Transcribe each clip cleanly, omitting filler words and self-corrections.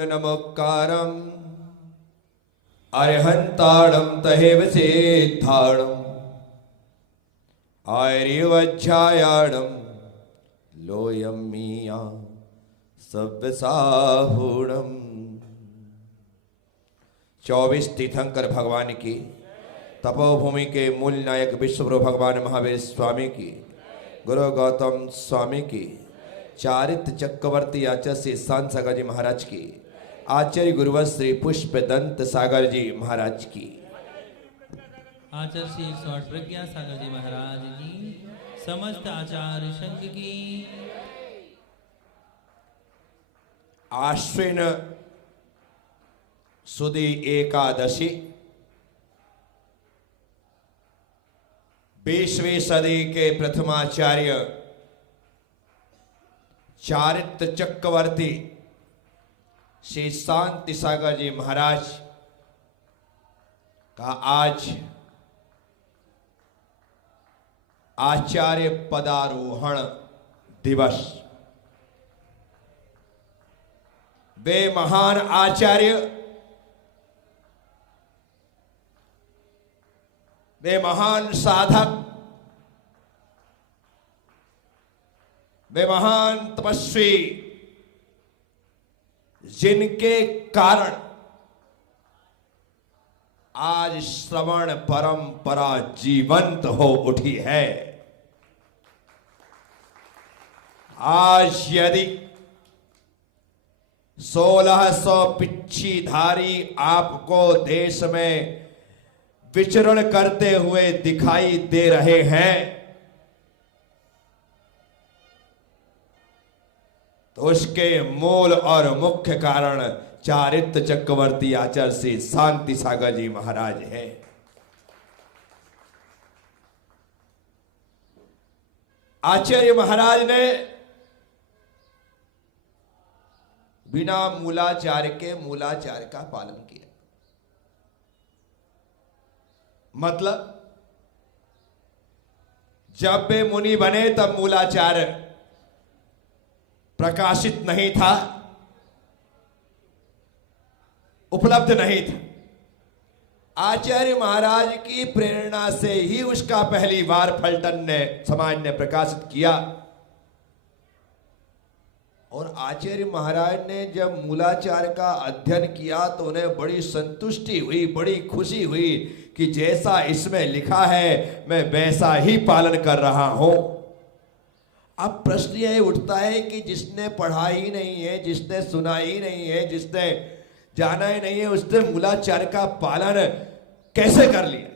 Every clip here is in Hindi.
नमोक्कारम अरहंताणम तहेव सिद्धाणम आर्यवज्जायाणम लोयम मिया सव्यसाहुणम। 24 तीर्थंकर भगवान की, तपोभूमि के मूल नायक विश्वप्रभु भगवान महावीर स्वामी की, गुरु गौतम स्वामी की, चारित्र चक्रवर्ती आचार्य श्री शांत सागर जी महाराज की, आचार्य गुरुवर श्री पुष्प दंत सागर जी महाराज की, आचार्य श्री स्वर्ण प्रज्ञा सागर जी महाराज की, समस्त आचार्य संघ की। आश्विन सुदी एकादशी 20वीं सदी के प्रथमाचार्य चारित्र चक्रवर्ती श्री शांति सागर जी महाराज का आज आचार्य पदारोहण दिवस। वे महान आचार्य, वे महान साधक, वे महान तपस्वी, जिनके कारण आज श्रवण परंपरा जीवंत हो उठी है। आज यदि 1600 पिच्छीधारी आपको देश में विचरण करते हुए दिखाई दे रहे हैं, तो उसके मूल और मुख्य कारण चारित्र चक्रवर्ती आचार्य श्री शांति सागर जी महाराज हैं। आचार्य महाराज ने बिना मूलाचार के मूलाचार का पालन किया। मतलब जब वे मुनि बने तब मूलाचार प्रकाशित नहीं था, उपलब्ध नहीं था। आचार्य महाराज की प्रेरणा से ही उसका पहली बार फलटन ने समाज ने प्रकाशित किया। और आचार्य महाराज ने जब मूलाचार का अध्ययन किया तो उन्हें बड़ी संतुष्टि हुई, बड़ी खुशी हुई कि जैसा इसमें लिखा है मैं वैसा ही पालन कर रहा हूं। अब प्रश्न यह उठता है कि जिसने पढ़ा ही नहीं है, जिसने सुना ही नहीं है, जिसने जाना ही नहीं है, उसने मूलाचार का पालन कैसे कर लिया?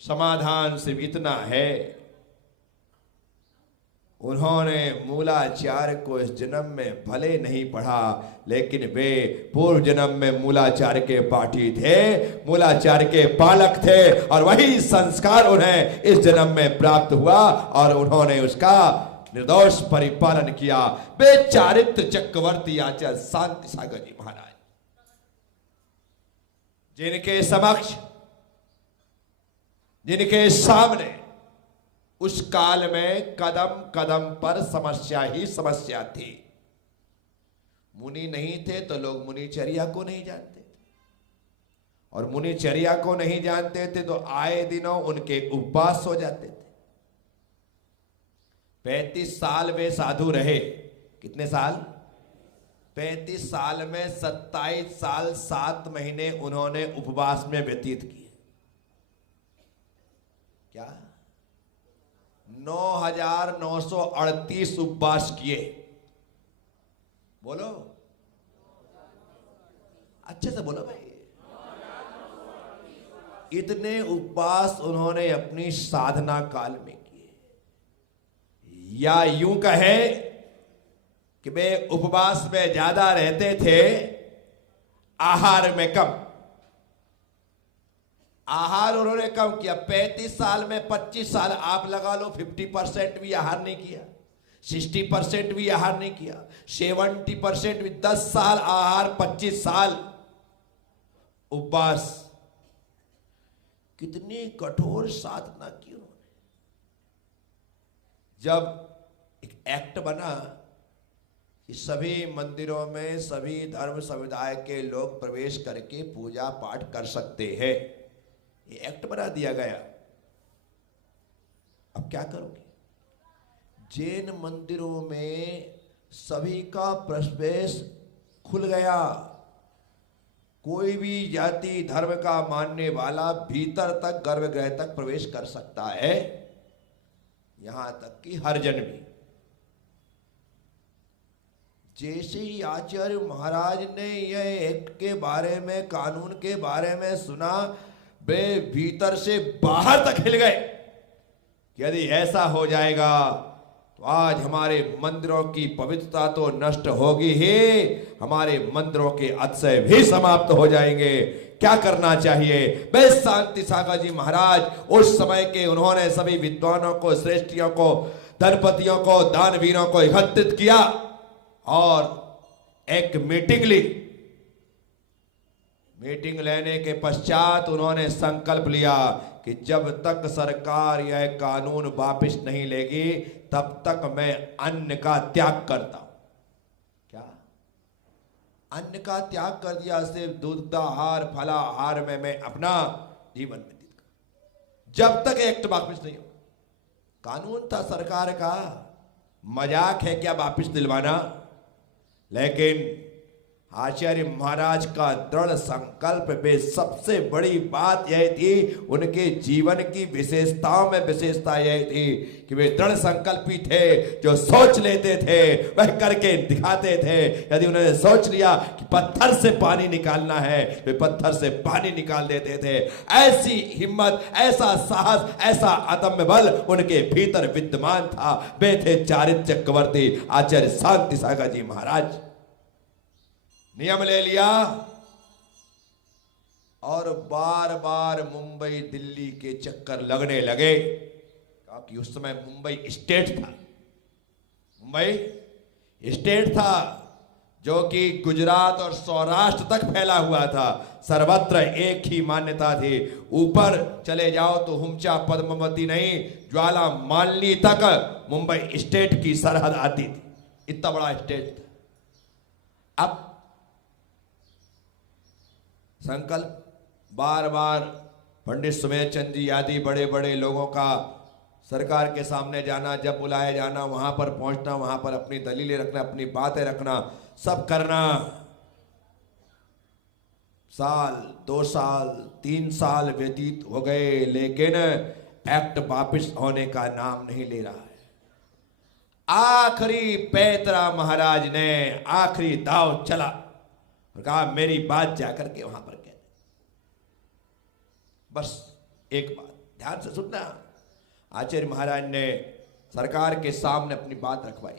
समाधान सिर्फ इतना है, उन्होंने मूलाचार को इस जन्म में भले नहीं पढ़ा, लेकिन वे पूर्व जन्म में मूलाचार के पाठी थे, मूलाचार के पालक थे, और वही संस्कार उन्हें इस जन्म में प्राप्त हुआ और उन्होंने उसका निर्दोष परिपालन किया। वे चारित्र चक्रवर्ती आचार्य शांति सागर जी महाराज, जिनके समक्ष, जिनके सामने उस काल में कदम कदम पर समस्या ही समस्या थी। मुनि नहीं थे तो लोग मुनिचर्या को नहीं जानते थे, और मुनिचर्या को नहीं जानते थे तो आए दिनों उनके उपवास हो जाते थे। 35 साल वे साधु रहे। कितने साल? 35 साल में 27 साल 7 महीने उन्होंने उपवास में व्यतीत किए। क्या? 9,938 उपवास किए। बोलो, अच्छे से बोलो भाई। इतने उपवास उन्होंने अपनी साधना काल में किए, या यूं कहे कि वे उपवास में ज्यादा रहते थे, आहार में कम। आहार उन्होंने कम किया। 35 साल में 25 साल आप लगा लो, 50% भी आहार नहीं किया, 60% भी आहार नहीं किया, 70% भी। 10 साल आहार, 25 साल उपवास। कितनी कठोर साधना की उन्होंने। जब एक एक्ट बना कि सभी मंदिरों में सभी धर्म समुदाय के लोग प्रवेश करके पूजा पाठ कर सकते हैं। ये एक्ट बना दिया गया। अब क्या करोगे? जैन मंदिरों में सभी का प्रवेश खुल गया। कोई भी जाति धर्म का मानने वाला भीतर तक गर्भगृह तक प्रवेश कर सकता है, यहां तक कि हरिजन भी। जैसे ही आचार्य महाराज ने यह एक्ट के बारे में, कानून के बारे में सुना, वे भीतर से बाहर तक हिल गए कि यदि ऐसा हो जाएगा तो आज हमारे मंदिरों की पवित्रता तो नष्ट होगी ही, हमारे मंदिरों के अतिशय भी समाप्त हो जाएंगे। क्या करना चाहिए? वे शांति सागर जी महाराज उस समय के, उन्होंने सभी विद्वानों को, श्रेष्ठियों को, धनपतियों को, दानवीरों को एकत्रित किया और एक मीटिंग ली। मीटिंग लेने के पश्चात उन्होंने संकल्प लिया कि जब तक सरकार यह कानून वापस नहीं लेगी तब तक मैं अन्न का त्याग करता हूं। क्या? अन्न का त्याग कर दिया। सिर्फ दुग्धाहार, फलाहार में मैं अपना जीवन व्यतीत कर, जब तक एक्ट वापस नहीं हो। कानून था सरकार का, मजाक है क्या वापस दिलवाना? लेकिन आचार्य महाराज का दृढ़ संकल्प में सबसे बड़ी बात यह थी, उनके जीवन की विशेषताओं में विशेषता यह थी कि वे दृढ़ संकल्पी थे। जो सोच लेते थे वह करके दिखाते थे। यदि उन्होंने सोच लिया कि पत्थर से पानी निकालना है, वे पत्थर से पानी निकाल देते थे। ऐसी हिम्मत, ऐसा साहस, ऐसा अदम्य बल उनके भीतर विद्यमान था। वे थे चारित्र्य चक्रवर्ती आचार्य शांति सागर जी महाराज। नियम ले लिया और बार बार मुंबई दिल्ली के चक्कर लगने लगे, क्योंकि उस समय मुंबई स्टेट था। मुंबई स्टेट था जो कि गुजरात और सौराष्ट्र तक फैला हुआ था। सर्वत्र एक ही मान्यता थी। ऊपर चले जाओ तो हुमचा, पद्मावती नहीं, ज्वाला मालनी तक मुंबई स्टेट की सरहद आती थी। इतना बड़ा स्टेट था। अब संकल्प बार बार पंडित सुमेध चंद जी आदि बड़े बड़े लोगों का सरकार के सामने जाना, जब बुलाया जाना वहां पर पहुंचना, वहां पर अपनी दलीलें रखना, अपनी बातें रखना, सब करना। साल, 2 साल, 3 साल व्यतीत हो गए, लेकिन एक्ट वापस होने का नाम नहीं ले रहा है। आखिरी पैतरा महाराज ने आखिरी दाव चला और कहा मेरी बात जाकर के वहां पर कह दे। बस एक बात ध्यान से सुनना। आचार्य महाराज ने सरकार के सामने अपनी बात रखवाई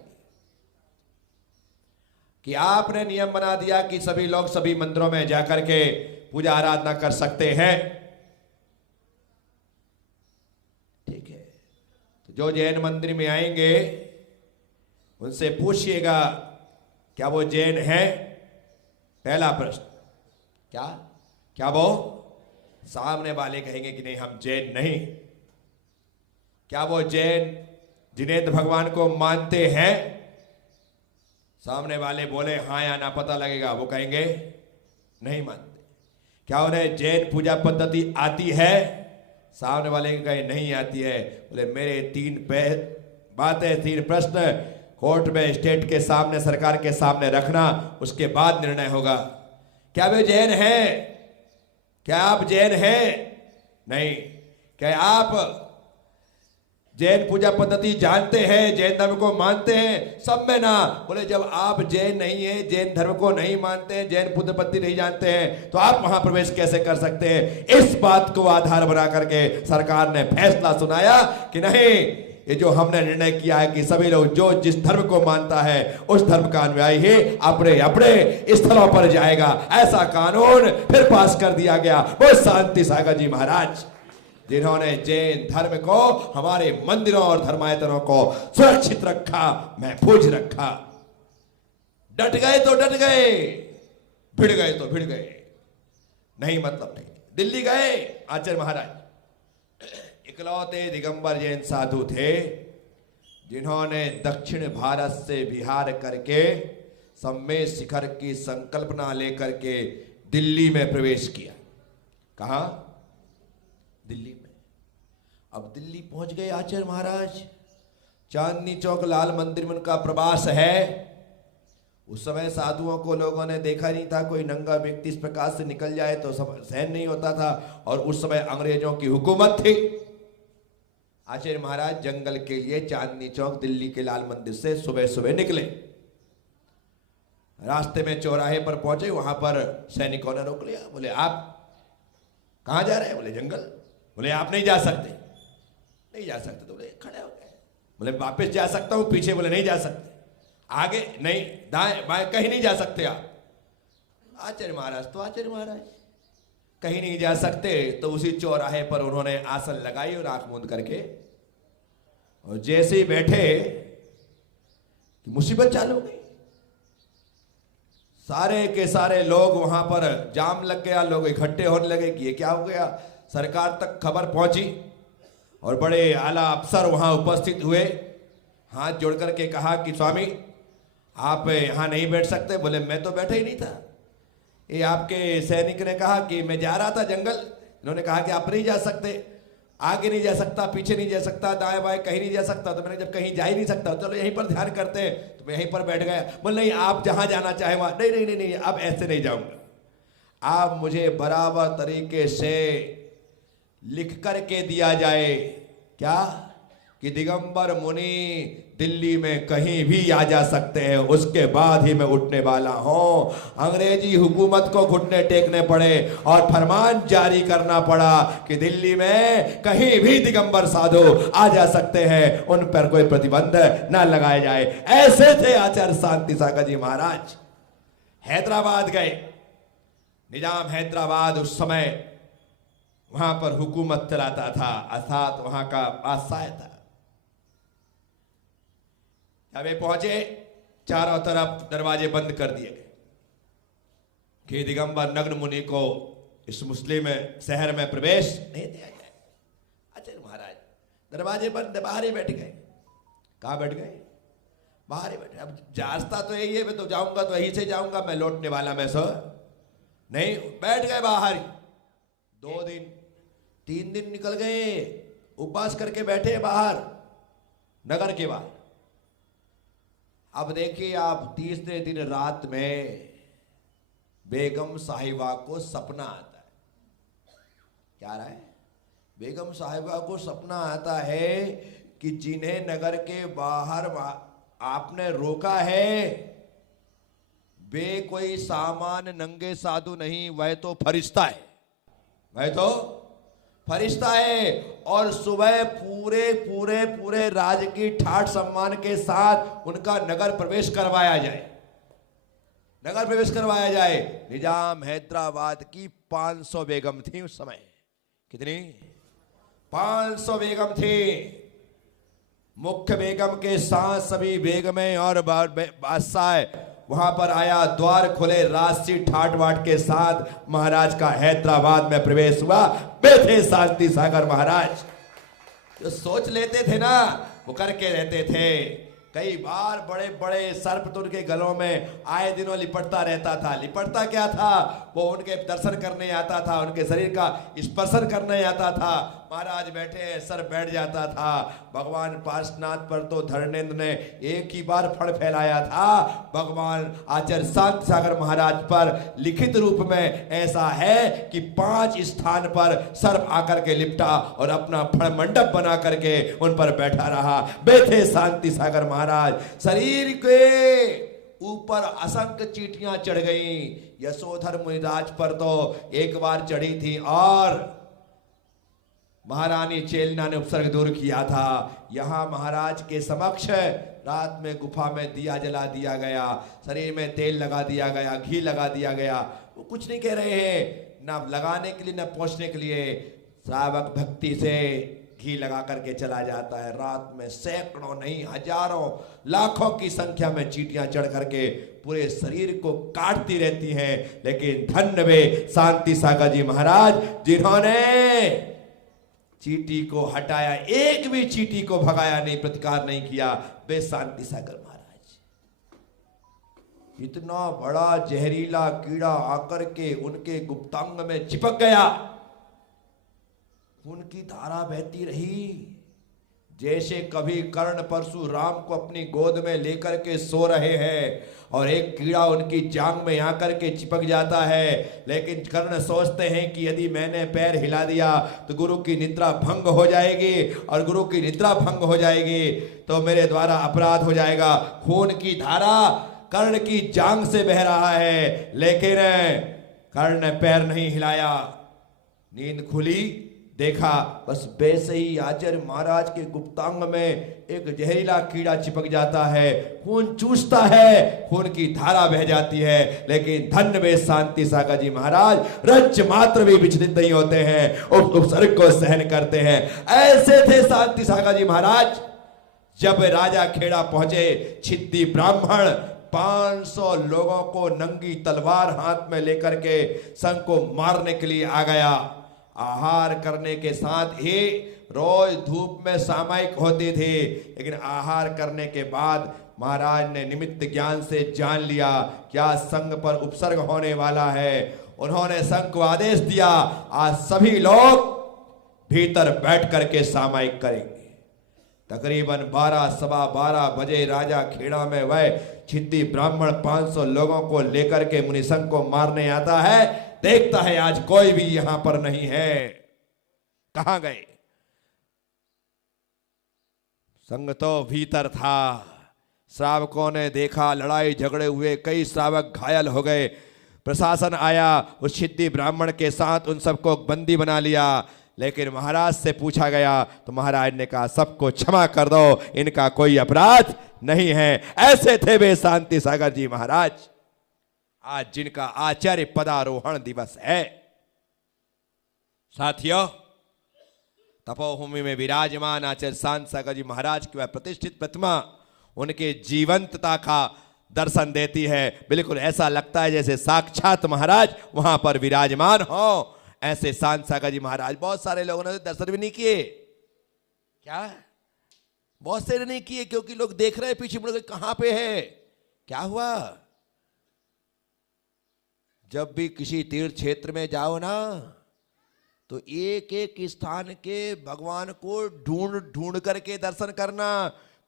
कि आपने नियम बना दिया कि सभी लोग सभी मंदिरों में जाकर के पूजा आराधना कर सकते हैं, ठीक है। तो जो जैन मंदिर में आएंगे उनसे पूछिएगा क्या वो जैन है? पहला प्रश्न, क्या वो? सामने वाले कहेंगे कि नहीं हम जैन नहीं। क्या वो जैन जिनेंद्र भगवान को मानते हैं? सामने वाले बोले हाँ या ना, पता लगेगा। वो कहेंगे नहीं मानते। क्या उन्हें जैन पूजा पद्धति आती है? सामने वाले कहे नहीं आती है। बोले मेरे 3 बातें, 3 प्रश्न कोर्ट में, स्टेट के सामने, सरकार के सामने रखना, उसके बाद निर्णय होगा। क्या वे जैन हैं? क्या आप जैन हैं? नहीं। क्या आप जैन पूजा पद्धति जानते हैं, जैन धर्म को मानते हैं? सब में ना। बोले जब आप जैन नहीं है, जैन धर्म को नहीं मानते हैं, जैन पूजा पद्धति नहीं जानते हैं, तो आप वहां प्रवेश कैसे कर सकते हैं? इस बात को आधार बना करके सरकार ने फैसला सुनाया कि नहीं, ये जो हमने निर्णय किया है कि सभी लोग जो जिस धर्म को मानता है उस धर्म का अनुयायी ही अपने अपने स्थलों पर जाएगा। ऐसा कानून फिर पास कर दिया गया। वो शांति सागर जी महाराज जिन्होंने जैन धर्म को, हमारे मंदिरों और धर्मायतनों को सुरक्षित रखा, महफूज रखा। डट गए तो डट गए, भिड़ गए तो भिड़ गए, नहीं मतलब नहीं। दिल्ली गए आचार्य महाराज, इकलौते दिगंबर जैन साधु थे जिन्होंने दक्षिण भारत से विहार करके सम्मेद शिखर की संकल्पना लेकर के दिल्ली में प्रवेश किया। कहा? दिल्ली में। अब दिल्ली पहुंच गए आचार्य महाराज। चांदनी चौक लाल मंदिर में उनका प्रवास है। उस समय साधुओं को लोगों ने देखा नहीं था, कोई नंगा व्यक्ति इस प्रकार से निकल जाए तो सहन नहीं होता था, और उस समय अंग्रेजों की हुकूमत थी। आचार्य महाराज जंगल के लिए चांदनी चौक दिल्ली के लाल मंदिर से सुबह सुबह निकले। रास्ते में चौराहे पर पहुंचे, वहां पर सैनिकों ने रोक लिया। बोले आप कहां जा रहे हैं? बोले जंगल। बोले आप नहीं जा सकते। नहीं जा सकते। तो बोले खड़े हो गए। बोले वापस जा सकता हूं? पीछे। बोले नहीं जा सकते। आगे नहीं, दाएं बाएं कहीं नहीं जा सकते आप। आचार्य महाराज तो आचार्य महाराज कहीं नहीं जा सकते। तो उसी चौराहे पर उन्होंने आसन लगाई और आंख मूंद करके, और जैसे ही बैठे मुसीबत चालू हो गई। सारे के सारे लोग वहां पर जाम लग गया, लोग इकट्ठे होने लगे कि ये क्या हो गया। सरकार तक खबर पहुंची और बड़े आला अफसर वहां उपस्थित हुए। हाथ जोड़ करके कहा कि स्वामी आप यहां नहीं बैठ सकते। बोले मैं तो बैठा ही नहीं था। ये आपके सैनिक ने कहा कि मैं जा रहा था जंगल। इन्होंने कहा कि आप नहीं जा सकते, आगे नहीं जा सकता, पीछे नहीं जा सकता, दाएं बाएं कहीं नहीं जा सकता। तो मैंने जब कहीं जा ही नहीं सकता, चलो यहीं पर ध्यान करते हैं, तो मैं यहीं पर बैठ गया। बोले नहीं, आप जहां जाना चाहे वहां। नहीं नहीं नहीं नहीं, अब ऐसे नहीं जाऊंगा। आप मुझे बराबर तरीके से लिख करके दिया जाए क्या कि दिगंबर मुनि दिल्ली में कहीं भी आ जा सकते हैं, उसके बाद ही मैं उठने वाला हूं। अंग्रेजी हुकूमत को घुटने टेकने पड़े और फरमान जारी करना पड़ा कि दिल्ली में कहीं भी दिगंबर साधु आ जा सकते हैं, उन पर कोई प्रतिबंध न लगाया जाए। ऐसे थे आचार्य शांति सागर जी महाराज। हैदराबाद गए। निजाम हैदराबाद उस समय वहां पर हुकूमत चलाता था, अर्थात वहां का बादशाह था। वे पहुंचे, चारों तरफ दरवाजे बंद कर दिए गए कि दिगंबर नग्न मुनि को इस मुस्लिम शहर में प्रवेश नहीं दिया जाए। आचार्य महाराज दरवाजे बंद, बाहर ही बैठ गए। कहां बैठ गए? बाहर ही बैठे। अब रास्ता तो यही है, मैं तो जाऊंगा तो यहीं से जाऊंगा, मैं लौटने वाला मैं सो नहीं। बैठ गए बाहर। 2 दिन 3 दिन निकल गए, उपवास करके बैठे बाहर नगर के बाहर। अब देखिए आप, तीसरे दिन रात में बेगम साहिबा को सपना आता है। क्या आ रहा है? बेगम साहिबा को सपना आता है कि जिन्हें नगर के बाहर आपने रोका है वे कोई सामान्य नंगे साधु नहीं, वह तो फरिश्ता है। वह तो फरिश्ता है। और सुबह पूरे पूरे पूरे राज की ठाठ सम्मान के साथ उनका नगर प्रवेश करवाया जाए। नगर प्रवेश करवाया जाए। निजाम हैदराबाद की 500 बेगम थी उस समय। कितनी? 500 बेगम थी। मुख्य बेगम के साथ सभी बेगमें और बादशाह वहां पर आया। द्वार खुले, राजसी ठाट वाट के साथ महाराज का हैदराबाद में प्रवेश हुआ। बैठे शांति सागर महाराज जो सोच लेते थे ना वो करके रहते थे। कई बार बड़े बड़े सर्प तो उनके गलों में आए दिनों लिपटता रहता था। लिपटता क्या था? वो उनके दर्शन करने आता था, उनके शरीर का स्पर्शन करने आता था। महाराज बैठे, सर बैठ जाता था। भगवान पार्श्वनाथ पर तो धर्मेंद्र ने एक ही बार फड़ फैलाया था। भगवान आचार्य शांति सागर महाराज पर लिखित रूप में ऐसा है कि 5 स्थान पर सर्प आकर के लिपटा और अपना फड़ मंडप बना करके उन पर बैठा रहा। बैठे शांति सागर महाराज। शरीर के ऊपर असंख्य चींटियां चढ़ गई। यशोधर मुनिराज पर तो एक बार चढ़ी थी और महारानी चेलना ने उपसर्ग दूर किया था। यहां महाराज के समक्ष रात में गुफा में दिया जला दिया गया, शरीर में तेल लगा दिया गया, घी लगा दिया गया। वो कुछ नहीं कह रहे हैं, ना लगाने के लिए ना पहुंचने के लिए। श्रावक भक्ति से घी लगा करके चला जाता है। रात में सैकड़ों नहीं हजारों लाखों की संख्या में चींटियां चढ़ करके पूरे शरीर को काटती रहती हैं। लेकिन धन्य वे शांति सागर जी महाराज जिन्होंने चींटी को हटाया, एक भी चींटी को भगाया नहीं, प्रतिकार नहीं किया। वे शांति सागर महाराज। इतना बड़ा जहरीला कीड़ा आकर के उनके गुप्तांग में चिपक गया। खून की धारा बहती रही। जैसे कभी कर्ण परशुराम को अपनी गोद में लेकर के सो रहे हैं और एक कीड़ा उनकी जांग में आकर के चिपक जाता है, लेकिन कर्ण सोचते हैं कि यदि मैंने पैर हिला दिया तो गुरु की निद्रा भंग हो जाएगी, और गुरु की निद्रा भंग हो जाएगी तो मेरे द्वारा अपराध हो जाएगा। खून की धारा कर्ण की जांग से बह रहा है, लेकिन कर्ण ने पैर नहीं हिलाया। नींद खुली, देखा बस वैसे ही आचार्य महाराज के गुप्तांग में एक जहरीला कीड़ा चिपक जाता है। खून चूसता है, खून की धारा बह जाती है, लेकिन धन्य वे शांति सागर जी महाराज रज्ज मात्र भी विचलित नहीं होते हैं, उस उपसर्ग को सहन करते हैं। ऐसे थे शांति सागर जी महाराज। जब राजा खेड़ा पहुंचे, छिद्दी ब्राह्मण 500 लोगों को नंगी तलवार हाथ में लेकर के संघ को मारने के लिए आ गया। आहार करने के साथ ही रोज धूप में सामयिक होती थी, लेकिन आहार करने के बाद महाराज ने निमित्त ज्ञान से जान लिया क्या संघ पर उपसर्ग होने वाला है। उन्होंने संघ को आदेश दिया, आज सभी लोग भीतर बैठ करके सामयिक करेंगे। तकरीबन 12-12:15 बजे राजा खेड़ा में वह छिद्दी ब्राह्मण 500 लोगों को लेकर के मुनिसंघ को मारने आता है। देखता है आज कोई भी यहां पर नहीं है, कहां गए? संघ तो भीतर था। श्रावकों ने देखा, लड़ाई झगड़े हुए, कई श्रावक घायल हो गए। प्रशासन आया, उस छिद्दी ब्राह्मण के साथ उन सबको बंदी बना लिया। लेकिन महाराज से पूछा गया तो महाराज ने कहा सबको क्षमा कर दो, इनका कोई अपराध नहीं है। ऐसे थे वे शांति सागर जी महाराज, आज जिनका आचार्य पदारोहण दिवस है। साथियों, तपोभूमि में विराजमान आचार्य शांति सागर जी महाराज की वह प्रतिष्ठित प्रतिमा उनके जीवंतता का दर्शन देती है। बिल्कुल ऐसा लगता है जैसे साक्षात महाराज वहां पर विराजमान हो। ऐसे शांति सागर जी महाराज बहुत सारे लोगों ने दर्शन भी नहीं किए। क्या? बहुत से नहीं किए, क्योंकि लोग देख रहे हैं पीछे मुड़ के कहां पे है, क्या हुआ। जब भी किसी तीर्थ क्षेत्र में जाओ ना, तो एक एक स्थान के भगवान को ढूंढ ढूंढ करके दर्शन करना,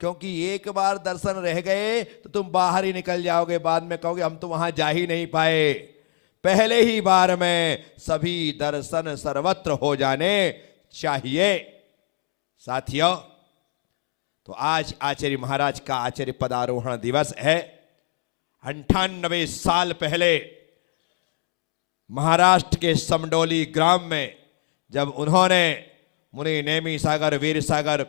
क्योंकि एक बार दर्शन रह गए तो तुम बाहर ही निकल जाओगे, बाद में कहोगे हम तो वहां जा ही नहीं पाए। पहले ही बार में सभी दर्शन सर्वत्र हो जाने चाहिए। साथियों, तो आज आचार्य महाराज का आचार्य पदारोहण दिवस है। 98 साल पहले महाराष्ट्र के समडोली ग्राम में जब उन्होंने मुनि नेमी सागर, वीर सागर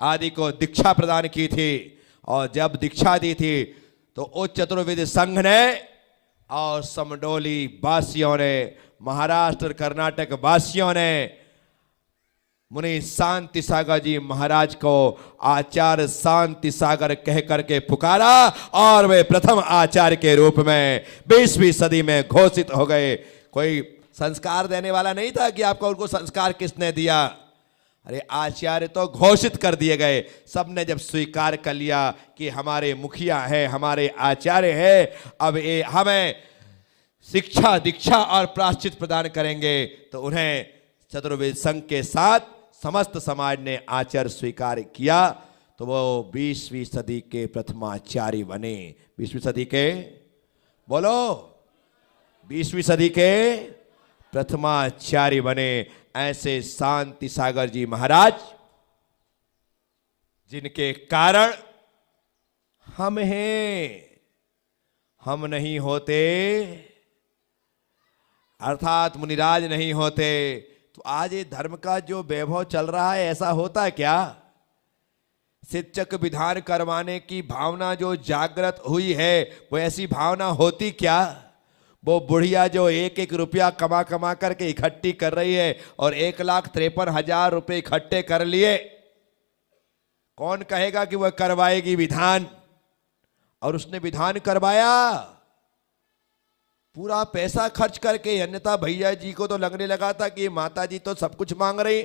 आदि को दीक्षा प्रदान की थी, और जब दीक्षा दी थी तो उच्च चतुर्वेद संघ ने और समडोली वासियों ने, महाराष्ट्र कर्नाटक वासियों ने मुनि शांति सागर जी महाराज को आचार्य शांति सागर कह करके पुकारा, और वे प्रथम आचार्य के रूप में 20वीं सदी में घोषित हो गए। कोई संस्कार देने वाला नहीं था कि आपको उनको संस्कार किसने दिया, अरे आचार्य तो घोषित कर दिए गए। सबने जब स्वीकार कर लिया कि हमारे मुखिया है, हमारे आचार्य है, अब ये हमें शिक्षा, दीक्षा और प्रायश्चित प्रदान करेंगे, तो उन्हें चतुर्वेद संघ के साथ समस्त समाज ने आचार्य स्वीकार किया। तो वो 20वीं सदी के प्रथमाचार्य बने। 20वीं सदी के, बोलो, 20वीं सदी के प्रथमाचार्य बने। ऐसे शांति सागर जी महाराज, जिनके कारण हम हैं, हम नहीं होते, अर्थात मुनिराज नहीं होते, तो आज ये धर्म का जो वैभव चल रहा है ऐसा होता क्या? शिक्षक विधान करवाने की भावना जो जागृत हुई है, वो ऐसी भावना होती क्या? वो बुढ़िया जो 1-1 रुपया कमा कमा करके इकट्ठी कर रही है और 1,53,000 रुपये इकट्ठे कर लिए, कौन कहेगा कि वह करवाएगी विधान? और उसने विधान करवाया पूरा पैसा खर्च करके। अन्यथा भैया जी को तो लगने लगा था कि माता जी तो सब कुछ मांग रही,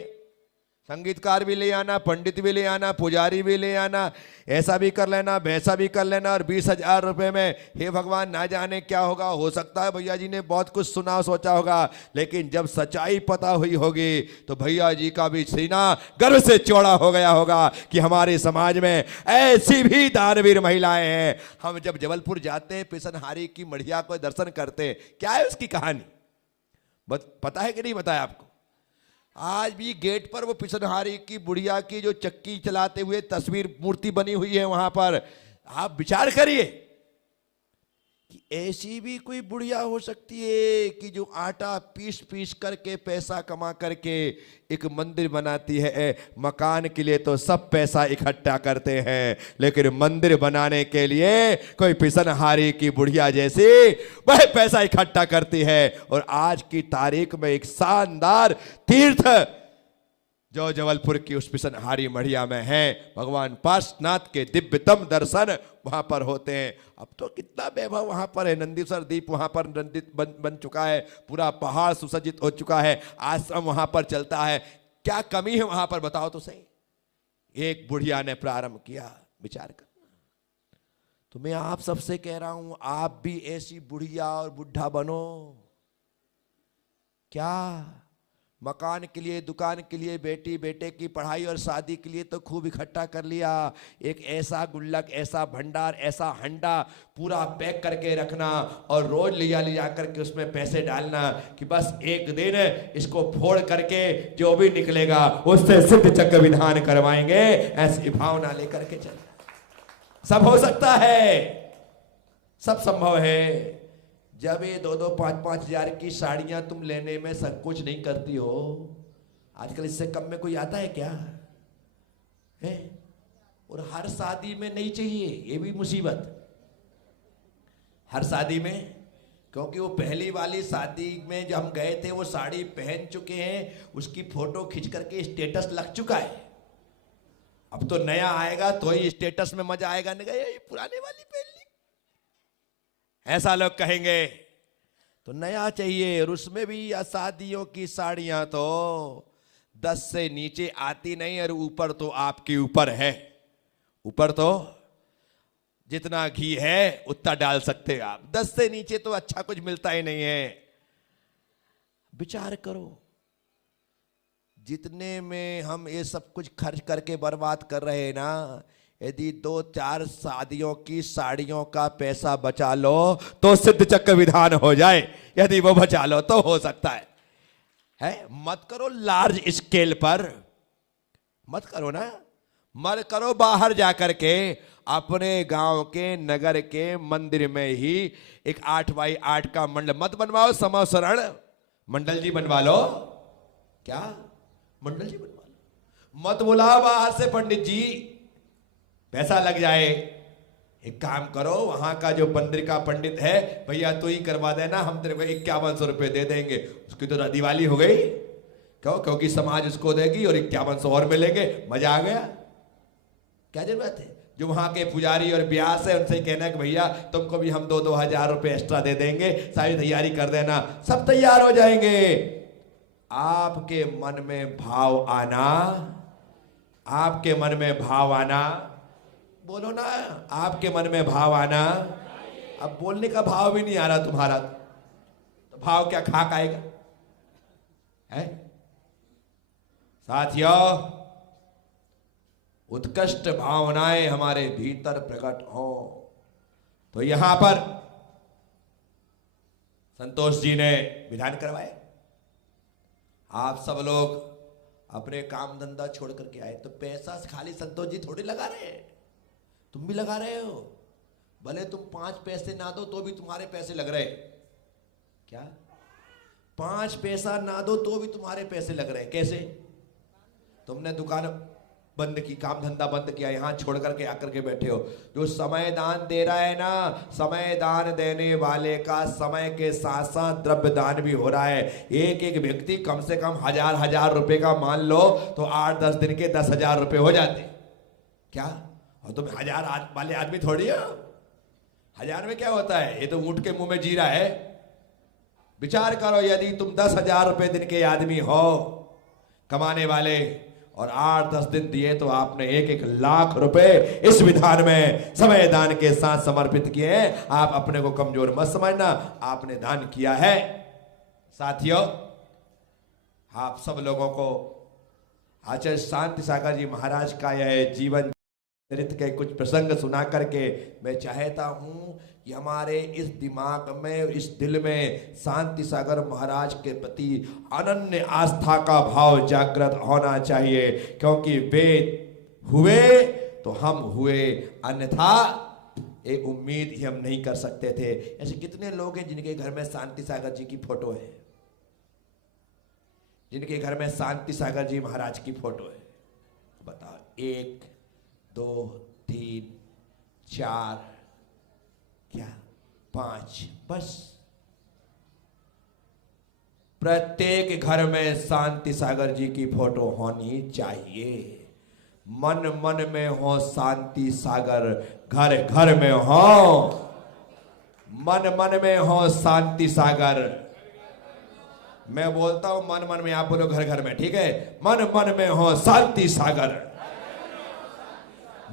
संगीतकार भी ले आना, पंडित भी ले आना, पुजारी भी ले आना, ऐसा भी कर लेना, वैसा भी कर लेना, और 20,000 रुपए में हे भगवान ना जाने क्या होगा। हो सकता है भैया जी ने बहुत कुछ सुना सोचा होगा, लेकिन जब सच्चाई पता हुई होगी तो भैया जी का भी सीना गर्व से चौड़ा हो गया होगा कि हमारे समाज में ऐसी भी दानवीर महिलाएं हैं। हम जब जबलपुर जाते हैं, पिसनहारी की मढ़िया को दर्शन करते हैं, क्या है उसकी कहानी पता है कि नहीं बताया आपको? आज भी गेट पर वो पिसनहारी की बुढ़िया की जो चक्की चलाते हुए तस्वीर मूर्ति बनी हुई है वहां पर। आप विचार करिए कि ऐसी भी कोई बुढ़िया हो सकती है कि जो आटा पीस पीस करके पैसा कमा करके एक मंदिर बनाती है। मकान के लिए तो सब पैसा इकट्ठा करते हैं, लेकिन मंदिर बनाने के लिए कोई पिसनहारी की बुढ़िया जैसी वह पैसा इकट्ठा करती है। और आज की तारीख में एक शानदार तीर्थ जो जबलपुर की उस पिसनहारी मढ़िया में है, भगवान पार्श्वनाथ के दिव्यतम दर्शन वहां पर होते हैं। अब तो कितना वैभव वहां पर है, नंदीश्वर दीप वहां पर नंदित बन चुका है, पूरा पहाड़ सुसज्जित हो चुका है, आश्रम वहां पर चलता है। क्या कमी है वहां पर बताओ तो सही। एक बुढ़िया ने प्रारंभ किया, विचार करना। तो मैं आप सबसे कह रहा हूं, आप भी ऐसी बुढ़िया और बुढ़ा बनो। क्या मकान के लिए, दुकान के लिए, बेटी बेटे की पढ़ाई और शादी के लिए तो खूब इकट्ठा कर लिया। एक ऐसा गुल्लक, ऐसा भंडार, ऐसा हंडा पूरा पैक करके रखना और रोज लिया करके उसमें पैसे डालना कि बस एक दिन इसको फोड़ करके जो भी निकलेगा उससे सिद्ध चक्र विधान करवाएंगे। ऐसी भावना लेकर के चल, सब हो सकता है, सब संभव है। जब ये 2-2, 5-5 हजार की साड़ियां तुम लेने में संकोच नहीं करती हो, आजकल इससे कम में कोई आता है क्या है? और हर शादी में नहीं चाहिए, ये भी मुसीबत। हर शादी में, क्योंकि वो पहली वाली शादी में जब हम गए थे वो साड़ी पहन चुके हैं, उसकी फोटो खींच करके स्टेटस लग चुका है। अब तो नया आएगा तो ही स्टेटस में मजा आएगा, नहीं ये पुराने वाली पहन ली, ऐसा लोग कहेंगे। तो नया चाहिए। और उसमें भी शादियों की साड़ियां तो 10 से नीचे आती नहीं, और ऊपर तो आपके ऊपर है। ऊपर तो जितना घी है उतना डाल सकते हैं आप, 10 से नीचे तो अच्छा कुछ मिलता ही नहीं है। विचार करो, जितने में हम ये सब कुछ खर्च करके बर्बाद कर रहे हैं ना, यदि 2-4 शादियों की साड़ियों का पैसा बचा लो तो सिद्ध चक्र विधान हो जाए। यदि वो बचा लो तो हो सकता है? मत करो लार्ज स्केल पर, मत करो ना, मत करो बाहर जाकर के। अपने गांव के, नगर के मंदिर में ही एक 8x8 का मंडल मत बनवाओ, समवसरण मंडल जी बनवा लो। क्या मंडल जी बनवा लो, मत बुलाओ बाहर से पंडित जी, पैसा लग जाए। एक काम करो, वहां का जो मंदिर का पंडित है, भैया तू ही करवा देना, हम तेरे को 5100 रुपये दे देंगे। उसकी तो दिवाली हो गई, क्यों? क्योंकि समाज उसको देगी और 5100 और मिलेंगे, मजा आ गया। क्या जरूरत है? जो वहां के पुजारी और ब्यास है उनसे कहना कि भैया तुमको भी हम 2-2 हजार रुपये एक्स्ट्रा दे देंगे, सारी तैयारी कर देना, सब तैयार हो जाएंगे। आपके मन में भाव आना, आपके मन में भाव आना, बोलो ना, आपके मन में भाव आना। अब बोलने का भाव भी नहीं आ रहा तुम्हारा, तो भाव क्या खाक आएगा? है साथियों, उत्कृष्ट भावनाएं हमारे भीतर प्रकट हो। तो यहां पर संतोष जी ने विधान करवाए। आप सब लोग अपने काम धंधा छोड़ करके आए, तो पैसा खाली संतोष जी थोड़ी लगा रहे हैं, तुम भी लगा रहे हो। भले तुम 5 पैसे ना दो तो भी तुम्हारे पैसे लग रहे। क्या 5 पैसा ना दो तो भी तुम्हारे पैसे लग रहे? कैसे? तुमने दुकान बंद की, काम धंधा बंद किया, यहां छोड़ करके आकर के बैठे हो। जो समय दान दे रहा है ना, समय दान देने वाले का समय के साथ साथ द्रव्य दान भी हो रहा है। एक एक व्यक्ति कम से कम 1000 रुपए का मान लो तो 8-10 दिन के 10,000 रुपए हो जाते। क्या? और तुम 1000 वाले आदमी थोड़ी हो। 1000 में क्या होता है? ये तो ऊंट के मुंह में जीरा है। विचार करो, यदि तुम 10,000 रुपए दिन के आदमी हो कमाने वाले, और 8-10 दिन दिए तो आपने 1-1 लाख रुपए इस विधान में समय दान के साथ समर्पित किए हैं। आप अपने को कमजोर मत समझना, आपने दान किया है। साथियों, आप सब लोगों को आचार्य शांति सागर जी महाराज का यह जीवन चरित्र के कुछ प्रसंग सुना करके मैं चाहता हूं कि हमारे इस दिमाग में, इस दिल में शांति सागर महाराज के प्रति अनन्य आस्था का भाव जागृत होना चाहिए, क्योंकि वे हुए तो हम हुए, अन्यथा ये उम्मीद ही हम नहीं कर सकते थे। ऐसे कितने लोग हैं जिनके घर में शांति सागर जी की फोटो है, जिनके घर में शांति सागर जी महाराज की फोटो है? बताओ, 1 2 3 4 क्या 5, बस। प्रत्येक घर में शांति सागर जी की फोटो होनी चाहिए। मन मन में हो शांति सागर, घर घर में हो, मन मन में हो शांति सागर। मैं बोलता हूं मन मन में, आप बोलो घर घर में, ठीक है? मन मन में हो शांति सागर,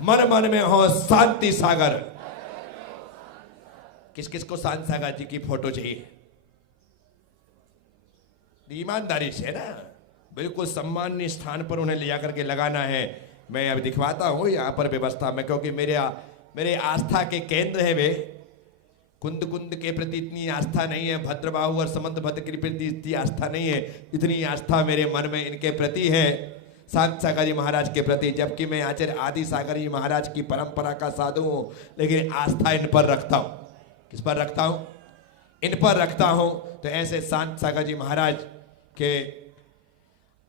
मन मन में हो शांति सागर। किस किस को शांति सागर जी की फोटो चाहिए? ईमानदारी से ना, बिल्कुल सम्माननीय स्थान पर उन्हें लिया करके लगाना है। मैं अभी दिखवाता हूं यहां पर व्यवस्था में, क्योंकि मेरे आस्था के केंद्र है वे। कुंद कुंद के प्रति इतनी आस्था नहीं है, भद्रबाहु और समंतभद्र के प्रति इतनी आस्था नहीं है, इतनी आस्था मेरे मन में इनके प्रति है, शांति सागर जी महाराज के प्रति। जबकि मैं आचार्य आदि सागर जी महाराज की परंपरा का साधु हूं, लेकिन आस्था इन पर रखता हूं। किस पर रखता हूं? इन पर रखता हूं। तो ऐसे शांति सागर जी महाराज के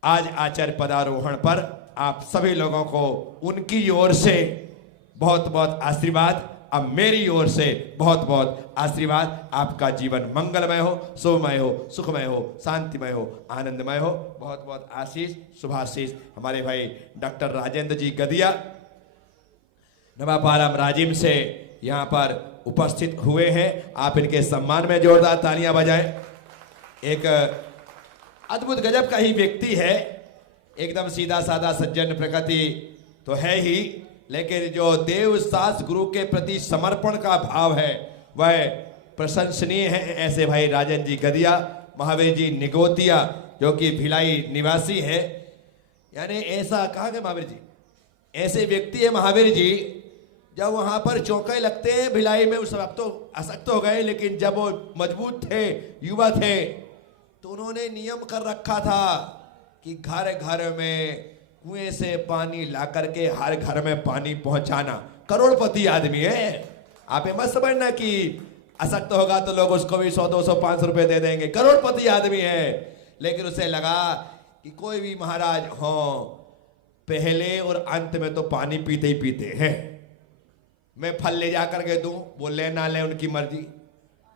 आज आचार्य पदारोहण पर आप सभी लोगों को उनकी ओर से बहुत बहुत आशीर्वाद, अब मेरी ओर से बहुत बहुत आशीर्वाद। आपका जीवन मंगलमय हो, शुभमय हो, सुखमय हो, शांतिमय हो, आनंदमय हो। बहुत बहुत आशीष, शुभाशीष हमारे भाई डॉक्टर राजेंद्र जी गदिया नवापाराम राजिम से यहाँ पर उपस्थित हुए हैं। आप इनके सम्मान में जोरदार तालियां बजाएं। एक अद्भुत गजब का ही व्यक्ति है, एकदम सीधा साधा सज्जन प्रकृति तो है ही, लेकिन जो देव सास गुरु के प्रति समर्पण का भाव है वह प्रशंसनीय है। ऐसे भाई राजेंद्र जी गदिया, महावीर जी निगोतिया जो कि भिलाई निवासी है, यानी ऐसा कहा गया महावीर जी, ऐसे व्यक्ति है महावीर जी, जब वहां पर चौके लगते हैं भिलाई में, उस वक्त तो असक्त हो गए, लेकिन जब वो मजबूत थे, युवा थे, तो उन्होंने नियम कर रखा था कि घर घर में कुएं से पानी ला करके हर घर में पानी पहुंचाना। करोड़पति आदमी है, आप ये मत समझना कि असक्त होगा तो लोग उसको भी 100, 200, 500 रुपए दे देंगे। करोड़पति आदमी है, लेकिन उसे लगा कि कोई भी महाराज हो, पहले और अंत में तो पानी पीते ही पीते हैं। मैं फल ले जा करके दूं, वो ले ना ले उनकी मर्जी,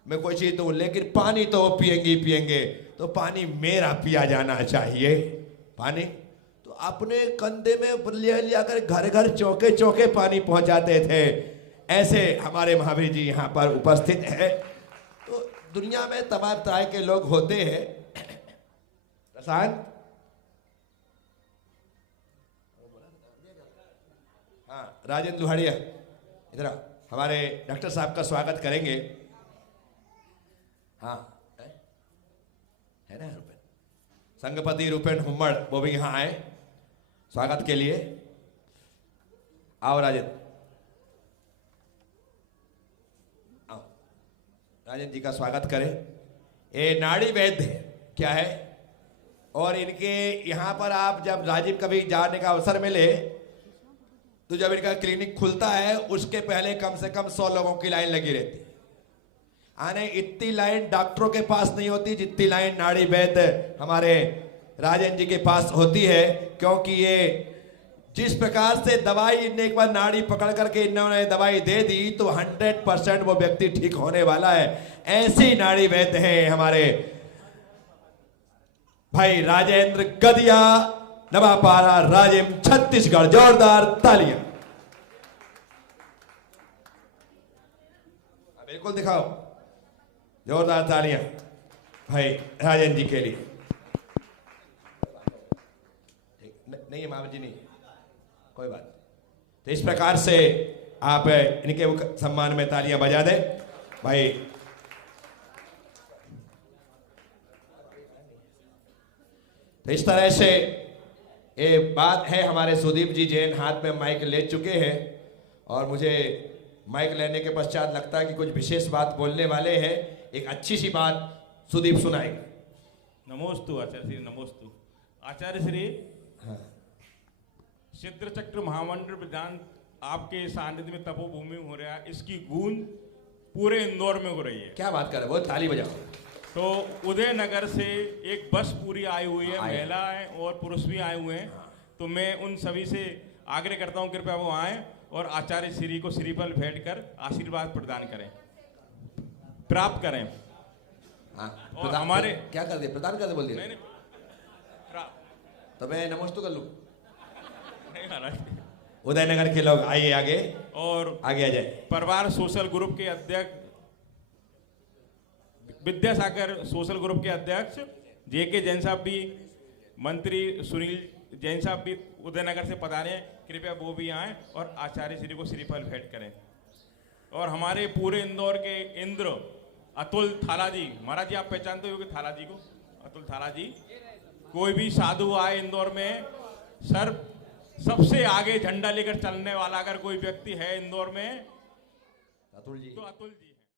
मैं कोई चीज दूं, लेकिन पानी तो वो पिएंगे ही पिएंगे। तो पानी मेरा पिया जाना चाहिए। पानी तो अपने कंधे में लिया कर घर घर चौके चौके पानी पहुंचाते थे। ऐसे हमारे महावीर जी यहाँ पर उपस्थित है। तो दुनिया में तमाम तरह के लोग होते हैं। प्रशांत, हाँ राजेंद्र लोहाड़िया इधर आओ, हमारे डॉक्टर साहब का स्वागत करेंगे। हाँ है ना रूपेन, संगपति रूपेन हुम्मड़, वो भी यहाँ आए स्वागत के लिए। आओ राजेंद्र, आओ राजेंद्र जी का स्वागत करें। ये नाड़ी वैद्य क्या है, और इनके यहाँ पर आप जब राजीव कभी जाने का अवसर मिले तो जब इनका क्लिनिक खुलता है उसके पहले कम से कम 100 लोगों की लाइन लगी रहती है। आने इतनी लाइन डॉक्टरों के पास नहीं होती जितनी लाइन नाड़ी वैद्य हमारे राजेंद्र जी के पास होती है, क्योंकि ये जिस प्रकार से दवाई इन्हें एक बार नाड़ी पकड़ करके इन्होंने दवाई दे दी तो 100% वो व्यक्ति ठीक होने वाला है। ऐसी नाड़ी वैद्य हैं हमारे भाई राजेंद्र गदिया, नवापारा राजिम, छत्तीसगढ़। जोरदार तालियां बिल्कुल दिखाओ, जोरदार तालियां भाई राजेंद्र जी के लिए। नहीं है महावीर जी, नहीं, कोई बात नहीं। तो इस प्रकार से आप इनके सम्मान में तालियां बजा दें भाई। तो इस तरह से ये बात है। हमारे सुदीप जी जैन हाथ में माइक ले चुके हैं और मुझे माइक लेने के पश्चात लगता है कि कुछ विशेष बात बोलने वाले हैं। एक अच्छी सी बात सुदीप सुनाएंगे। नमोस्तु आचार्य श्री, नमोस्तु आचार्य श्री। हाँ। सिद्ध चक्र महामंडल विधान आपके सानिध्य में तपोभूमि हो रहा है, इसकी गूंज पूरे इंदौर में हो रही है। क्या बात कर रहे हैं, वो ताली बजाओ। तो उदयनगर से एक बस पूरी आई हुई है, महिलाएं और पुरुष भी आए हुए हैं। तो मैं उन सभी से आग्रह करता हूं कृपया वो आए और आचार्य श्री को श्रीफल भेंट कर आशीर्वाद प्रदान करें, प्राप्त करें। हाँ, और हमारे क्या कर दिया, प्रदान कर दे बोल दिया। नहीं, तो मैं नमस्ते कर लूं। नहीं महाराज। उदयनगर के लोग आइए आगे, और आगे आ जाए। परिवार सोशल ग्रुप के अध्यक्ष, विद्यासागर सोशल ग्रुप के अध्यक्ष जेके जैन साहब भी, मंत्री सुनील जैन साहब भी उदयनगर से पधारे, कृपया वो भी आएं और आचार्य श्री को श्रीफल भेंट करें। और हमारे पूरे इंदौर के इंद्र अतुल थाला जी, महाराज जी आप पहचानते हो थाला जी को, अतुल थाला जी। कोई भी साधु आए इंदौर में, सर सबसे आगे झंडा लेकर चलने वाला अगर कोई व्यक्ति है इंदौर में अतुल जी, तो अतुल जी।